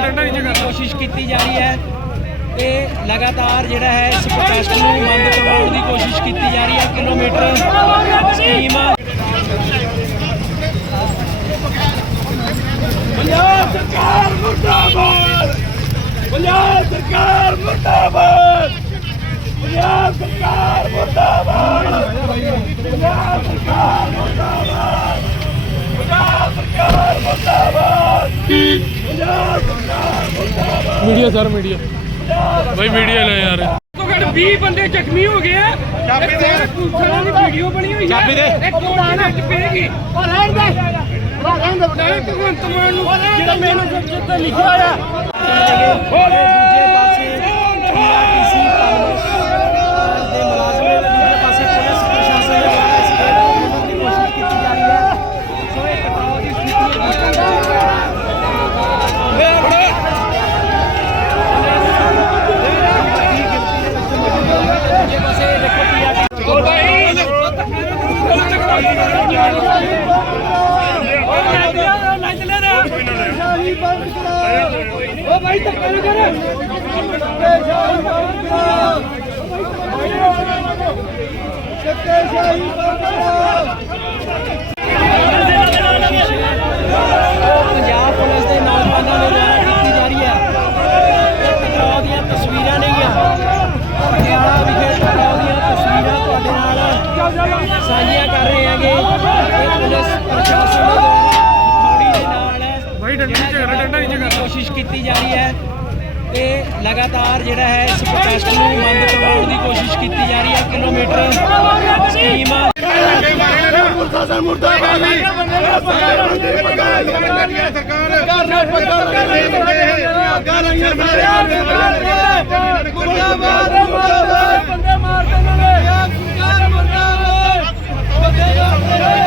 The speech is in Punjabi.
ਕੋਸ਼ਿਸ਼ ਕੀਤੀ ਜਾ ਰਹੀ ਹੈ ਤੇ ਲਗਾਤਾਰ ਜਿਹੜਾ ਹੈ ਇਸ ਪ੍ਰੋਟੈਸਟ ਨੂੰ ਬੰਦ ਕਰਵਾਉਣ ਦੀ ਕੋਸ਼ਿਸ਼ ਕੀਤੀ ਜਾ ਰਹੀ ਹੈ। ਕਿਲੋਮੀਟਰ ਸਕੀਮ ਪੰਜਾਬ ਸਰਕਾਰ ਮੁਰਦਾਬਾਦ! ਪੰਜਾਬ ਸਰਕਾਰ ਮੁਰਦਾਬਾਦ! ਪੰਜਾਬ ਸਰਕਾਰ ਮੁਰਦਾਬਾਦ! ਪੰਜਾਬ ਸਰਕਾਰ ਮੁਰਦਾਬਾਦ! ਪੰਜਾਬ ਸਰਕਾਰ ਮੁਰਦਾਬਾਦ! Punjab media sir media. ਭਾਈ ਮੀਡੀਆ ਲੈ ਯਾਰ। ਘੱਟ 20 ਬੰਦੇ ਜ਼ਖਮੀ ਹੋ ਗਏ ਆ। ਚਾਬੀ ਦੇ। ਪੁਲਿਸਾਂ ਦੀ ਵੀਡੀਓ ਬਣੀ ਹੋਈ ਹੈ ਚਾਬੀ ਦੇ। ਇੱਕ ਕੋਟ ਵਿੱਚ ਪਏਗੀ ਉਹ ਰਹਿਣ ਦੇ। ਉਹ ਰਹਿਣ ਦੇ ਨਾਲੇ ਭਗਵੰਤ ਮਾਨ ਨੂੰ ਜਿਹੜਾ ਮੈਨੂੰ ਜੱਜ ਤੇ ਲਿਖਿਆ ਆ ਦੂਜੇ ਪਾਸੇ ਪੀਆਰਟੀਸੀ ਦੇ ਮੁਲਾਜ਼ਮਾਂ ਦੇ ਦੂਜੇ ਪਾਸੇ ਪੁਲਿਸ ਪ੍ਰਸ਼ਾਸਨ ਦੇ ਦੁਆਰਾ ਇਸ ਖੇਡ ਨੂੰ ਰੋਕਣ ਦੀ ਕੋਸ਼ਿਸ਼ ਕੀਤੀ ਜਾ ਰਹੀ ਹੈ ਸੋ ਇਹ ਕਟਾਓ ਦੀ ਸਥਿਤੀ ਹੈ ਦੂਜੇ ਪਾਸੇ ਦੇਖੋ ਪੀਆਰਟੀਸੀ ਉਹ ਭਾਈ ਧੱਕਾ ਨਾ ਕਰ ਪੰਜਾਬ ਪੁਲਿਸ ਦੇ ਨੌਜਵਾਨਾਂ ਦੇ ਦੁਆਰਾ ਕੀਤੀ ਜਾ ਰਹੀ ਹੈ ਇਹ ਟਕਰਾਅ ਦੀਆਂ ਤਸਵੀਰਾਂ ਨੇਗੀਆਂ ਪਟਿਆਲਾ ਵਿਖੇ ਟਕਰਾਅ ਦੀਆਂ ਤਸਵੀਰਾਂ ਤੁਹਾਡੇ ਨਾਲ ਸਾਂਝੀਆਂ ਕਰ ਰਹੇ ਪੁਲਿਸ ਪ੍ਰਸ਼ਾਸਨ ਦੁਆਰਾ ਦੇ ਨਾਲ ਭਾਈ ਡੰਡਾ ਨਹੀਂ ਝਗੜਾ ਡੰਡਾ ਨਹੀਂ ਝਗੜਾ। ਕੋਸ਼ਿਸ਼ ਕੀਤੀ ਜਾ ਰਹੀ ਹੈ। ਤੇ ਲਗਾਤਾਰ ਜਿਹੜਾ ਹੈ ਇਸ ਪ੍ਰੋਟੈਸਟ ਨੂੰ ਬੰਦ ਕਰਵਾਉਣ ਦੀ ਕੋਸ਼ਿਸ਼ ਕੀਤੀ ਜਾ ਰਹੀ ਹੈ। ਕਿਲੋਮੀਟਰ ਸਕੀਮ ਮੁਰਦਾਬਾਦ ਮੁਰਦਾਬਾਦ। ਸਰਕਾਰ ਸਰਕਾਰ ਮੁਰਦਾਬਾਦ ਮੁਰਦਾਬਾਦ ਬੰਦੇ ਮਾਰਦੇ ਨੇ ਸਰਕਾਰ ਮੁਰਦਾਬਾਦ ਬੰਦੇ ਮਾਰਦੇ ਨੇ